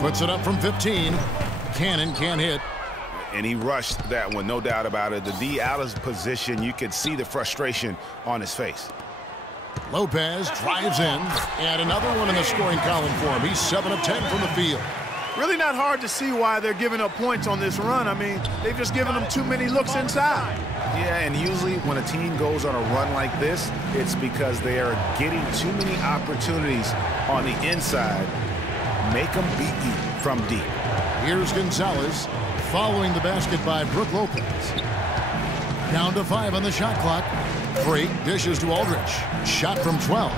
Puts it up from 15. Cannon can't hit. And he rushed that one, no doubt about it. The D out of position, you could see the frustration on his face. Lopez drives in, and another one in the scoring column for him. He's 7 of 10 from the field. Really not hard to see why they're giving up points on this run. I mean, they've just given them too many looks inside. Yeah, and usually when a team goes on a run like this, it's because they are getting too many opportunities on the inside. Make them beat you from deep. Here's Gonzalez following the basket by Brook Lopez. Down to 5 on the shot clock. Freak dishes to Aldridge. Shot from 12.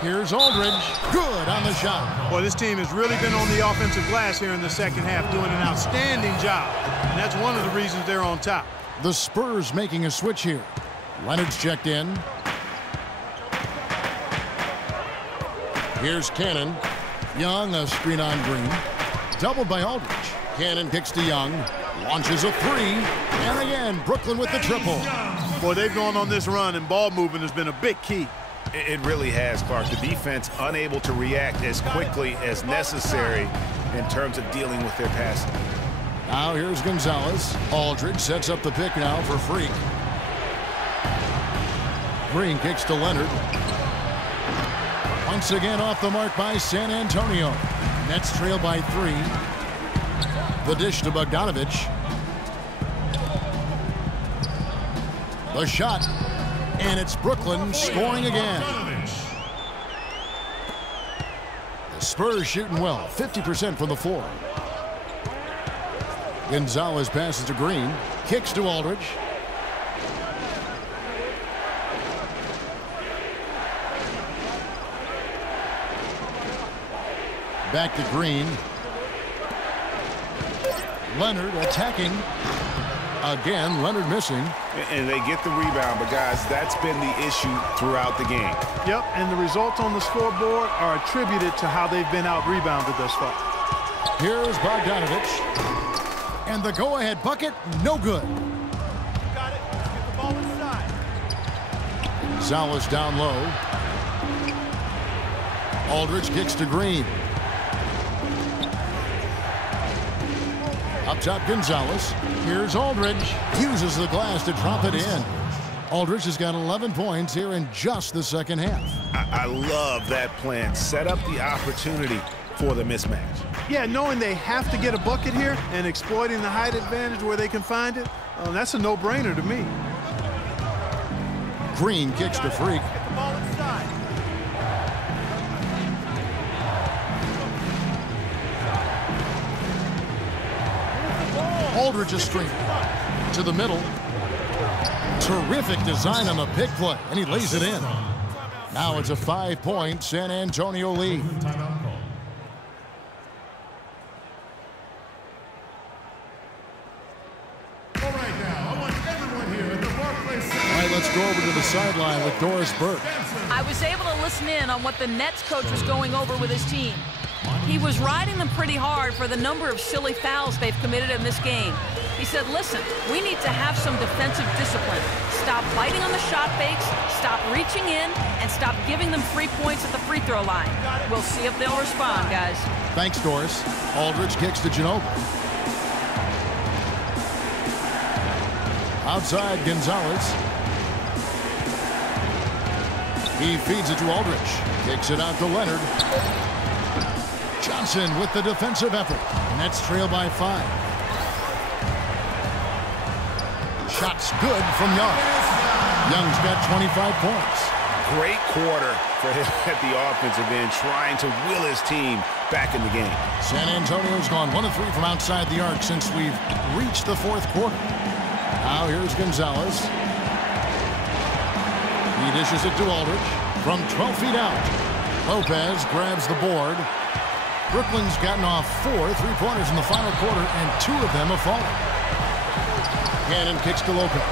Here's Aldridge. Good on the shot. Boy, this team has really been on the offensive glass here in the second half, doing an outstanding job. And that's one of the reasons they're on top. The Spurs making a switch here. Leonard's checked in. Here's Cannon. Young, a screen on Green. Doubled by Aldridge. Cannon kicks to Young. Launches a 3. And again, Brooklyn with the triple. Boy, they've gone on this run, and ball movement has been a big key. It really has, Clark. The defense unable to react as quickly as necessary in terms of dealing with their passing. Now here's Gonzalez. Aldridge sets up the pick now for Freak. Green kicks to Leonard. Once again off the mark by San Antonio. Nets trail by 3. The dish to Bogdanovich. The shot. And it's Brooklyn scoring again. The Spurs shooting well, 50% from the floor. Gonzalez passes to Green. Kicks to Aldridge. Back to Green. Leonard attacking. Again, Leonard missing. And they get the rebound, but guys, that's been the issue throughout the game. Yep, and the results on the scoreboard are attributed to how they've been out-rebounded thus far. Here's Bogdanovich. And the go-ahead bucket, no good. Got it. Get the ball inside. Gonzalez down low. Aldridge kicks to Green. Up top, Gonzalez. Here's Aldridge. Uses the glass to drop it in. Aldridge has got 11 points here in just the second half. I love that plan. Set up the opportunity for the mismatch. Yeah, knowing they have to get a bucket here and exploiting the height advantage where they can find it, that's a no-brainer to me. Green kicks to Freak. Get the ball inside. Aldridge a stream to the middle. Terrific design on the pick play, and he lays it in. Now it's a 5-point San Antonio lead. All right, let's go over to the sideline with Doris Burke. I was able to listen in on what the Nets coach was going over with his team. He was riding them pretty hard for the number of silly fouls they've committed in this game. He said, listen, we need to have some defensive discipline. Stop biting on the shot fakes, stop reaching in, and stop giving them free points at the free throw line. We'll see if they'll respond, guys. Thanks, Doris. Aldridge kicks to Ginobili. Outside, Gonzalez. He feeds it to Aldridge. Kicks it out to Leonard. Johnson with the defensive effort. Nets trail by 5. Shots good from Young. Young's got 25 points. Great quarter for him at the offensive end, trying to will his team back in the game. San Antonio's gone 1 of 3 from outside the arc since we've reached the 4th quarter. Now here's Gonzalez. He dishes it to Aldridge from 12 feet out. Lopez grabs the board. Brooklyn's gotten off 4 3-pointers in the final quarter, and 2 of them have fallen. Cannon kicks to Lopez.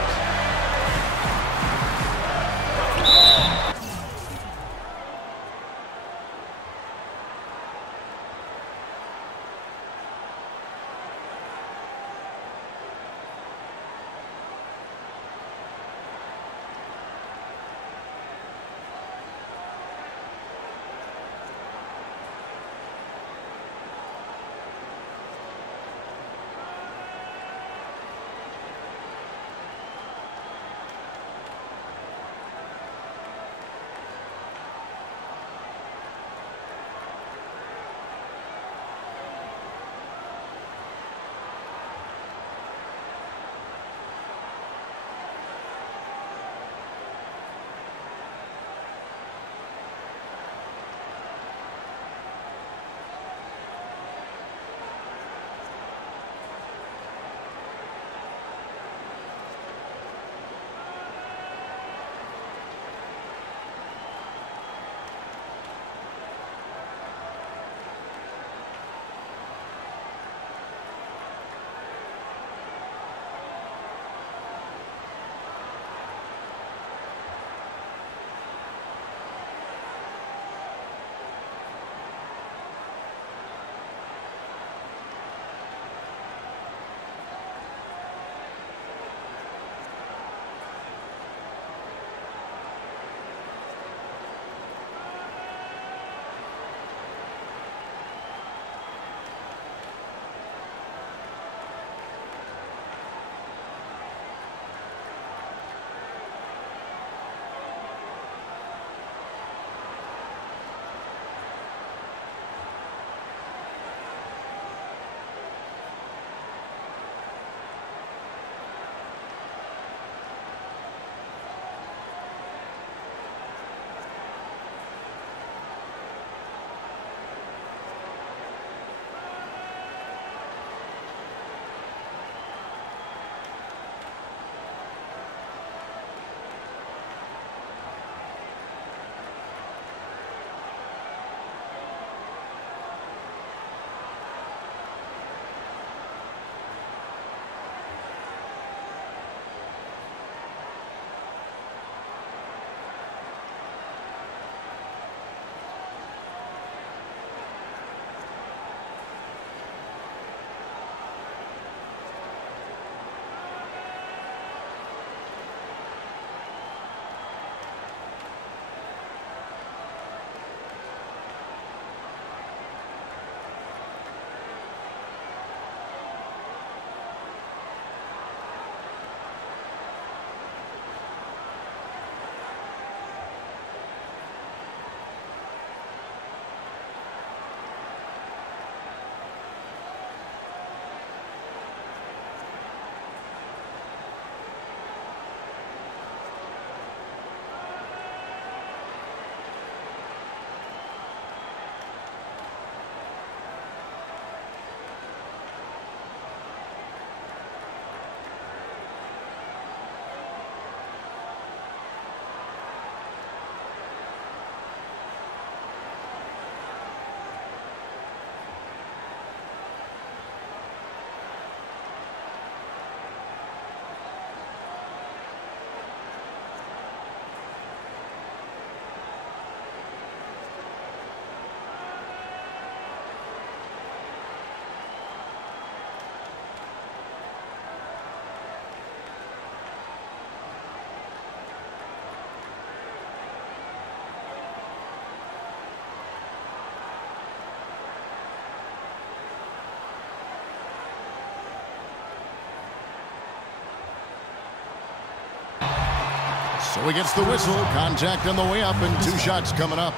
So he gets the whistle. Contact on the way up and 2 shots coming up.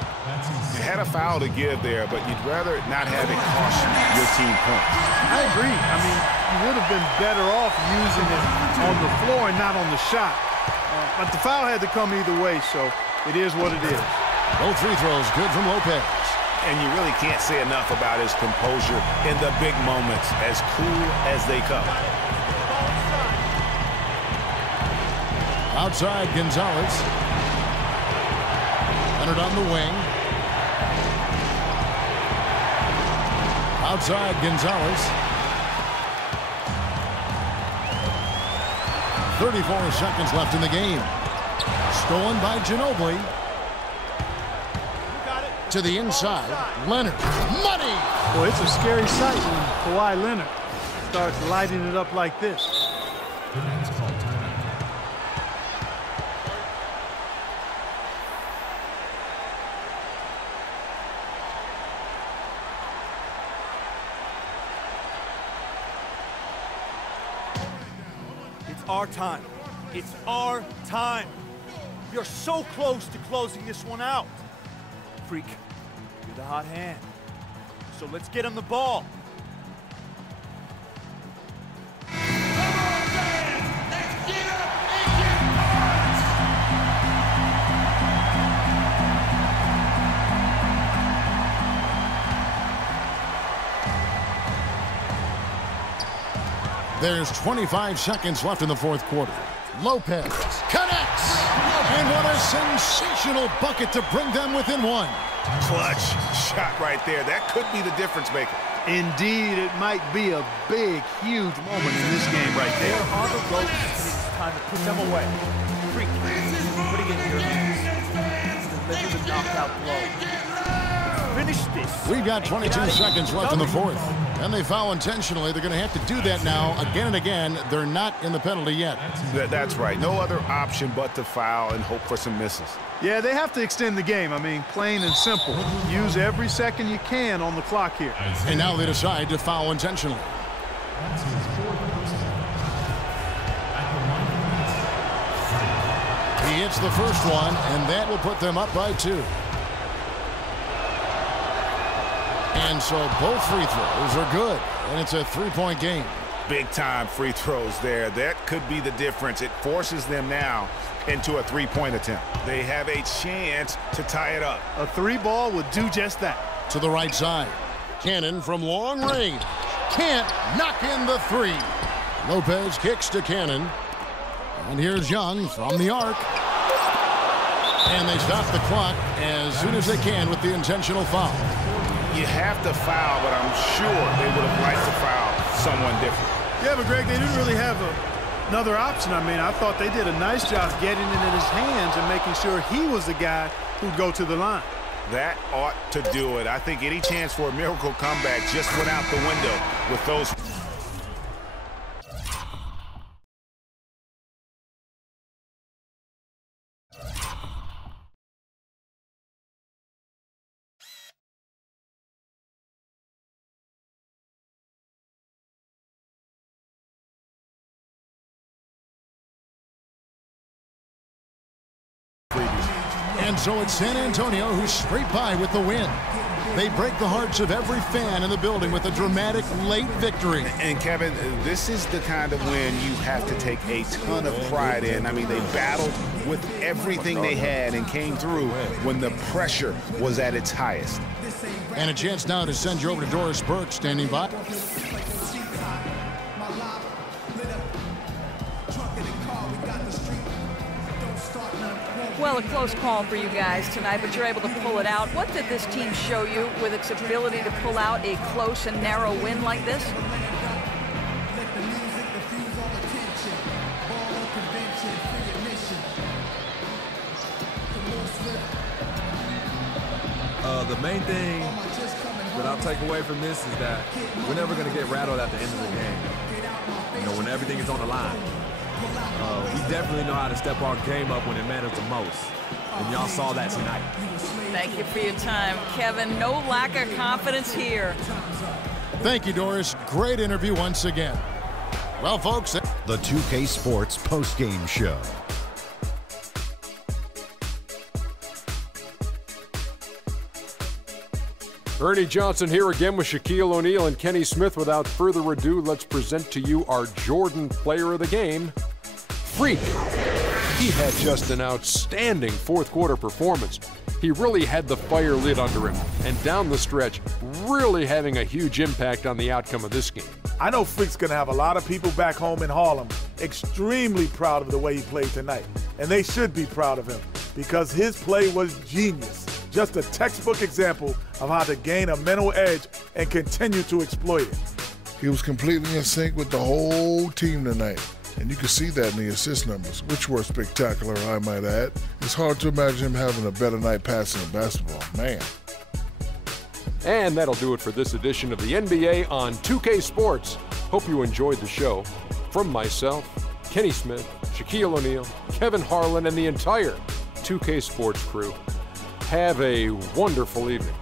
You had a foul to give there, but you'd rather not have it cost your team points. I agree. I mean, you would have been better off using it on the floor and not on the shot. But the foul had to come either way, so it is what it is. Both free throws good from Lopez. And you really can't say enough about his composure in the big moments, as cool as they come. Outside, Gonzalez. Leonard on the wing. Outside, Gonzalez. 34 seconds left in the game. Stolen by Ginobili. To the inside. Leonard. Money! Boy, it's a scary sight when Kawhi Leonard starts lighting it up like this. Our time. It's our time. You're so close to closing this one out. Freak, you're the hot hand. So let's get him the ball. There's 25 seconds left in the fourth quarter. Lopez connects. And what a sensational bucket to bring them within 1. Clutch shot right there. That could be the difference maker. Indeed, it might be a big, huge moment in this game right there. There are the ropes. It's time to put them away. Freak, putting it in your hands. Deliver the knockout blow. Finish this. We've got 22 seconds left in the fourth. And they foul intentionally. They're going to have to do that now again and again. They're not in the penalty yet. That's right. No other option but to foul and hope for some misses. Yeah, they have to extend the game. I mean, plain and simple. Use every second you can on the clock here. And now they decide to foul intentionally. He hits the first one, and that will put them up by 2. And so both free throws are good, and it's a 3-point game. Big-time free throws there. That could be the difference. It forces them now into a 3-point attempt. They have a chance to tie it up. A 3-ball would do just that. To the right side. Cannon from long range. Can't knock in the 3. Lopez kicks to Cannon. And here's Young from the arc. And they stop the clock as soon as they can with the intentional foul. You have to foul, but I'm sure they would have liked to foul someone different. Yeah, but Greg, they didn't really have another option. I mean, I thought they did a nice job getting it in his hands and making sure he was the guy who'd go to the line. That ought to do it. I think any chance for a miracle comeback just went out the window with those. And so it's San Antonio who scrape by with the win. They break the hearts of every fan in the building with a dramatic late victory. And Kevin, this is the kind of win you have to take a ton of pride in. I mean, they battled with everything they had and came through when the pressure was at its highest. And a chance now to send you over to Doris Burke standing by. Well, a close call for you guys tonight, but you're able to pull it out. What did this team show you with its ability to pull out a close and narrow win like this? The main thing that I'll take away from this is that we're never going to get rattled at the end of the game. You know, when everything is on the line. We definitely know how to step our game up when it matters the most. And y'all saw that tonight. Thank you for your time, Kevin. No lack of confidence here. Thank you, Doris. Great interview once again. Well, folks, the 2K Sports postgame show. Ernie Johnson here again with Shaquille O'Neal and Kenny Smith. Without further ado, let's present to you our Jordan Player of the Game, Freak. He had just an outstanding fourth quarter performance. He really had the fire lit under him, and down the stretch, really having a huge impact on the outcome of this game. I know Freak's going to have a lot of people back home in Harlem extremely proud of the way he played tonight. And they should be proud of him because his play was genius. Just a textbook example of how to gain a mental edge and continue to exploit it. He was completely in sync with the whole team tonight. And you can see that in the assist numbers, which were spectacular, I might add. It's hard to imagine him having a better night passing the basketball. Man. And that'll do it for this edition of the NBA on 2K Sports. Hope you enjoyed the show. From myself, Kenny Smith, Shaquille O'Neal, Kevin Harlan, and the entire 2K Sports crew, have a wonderful evening.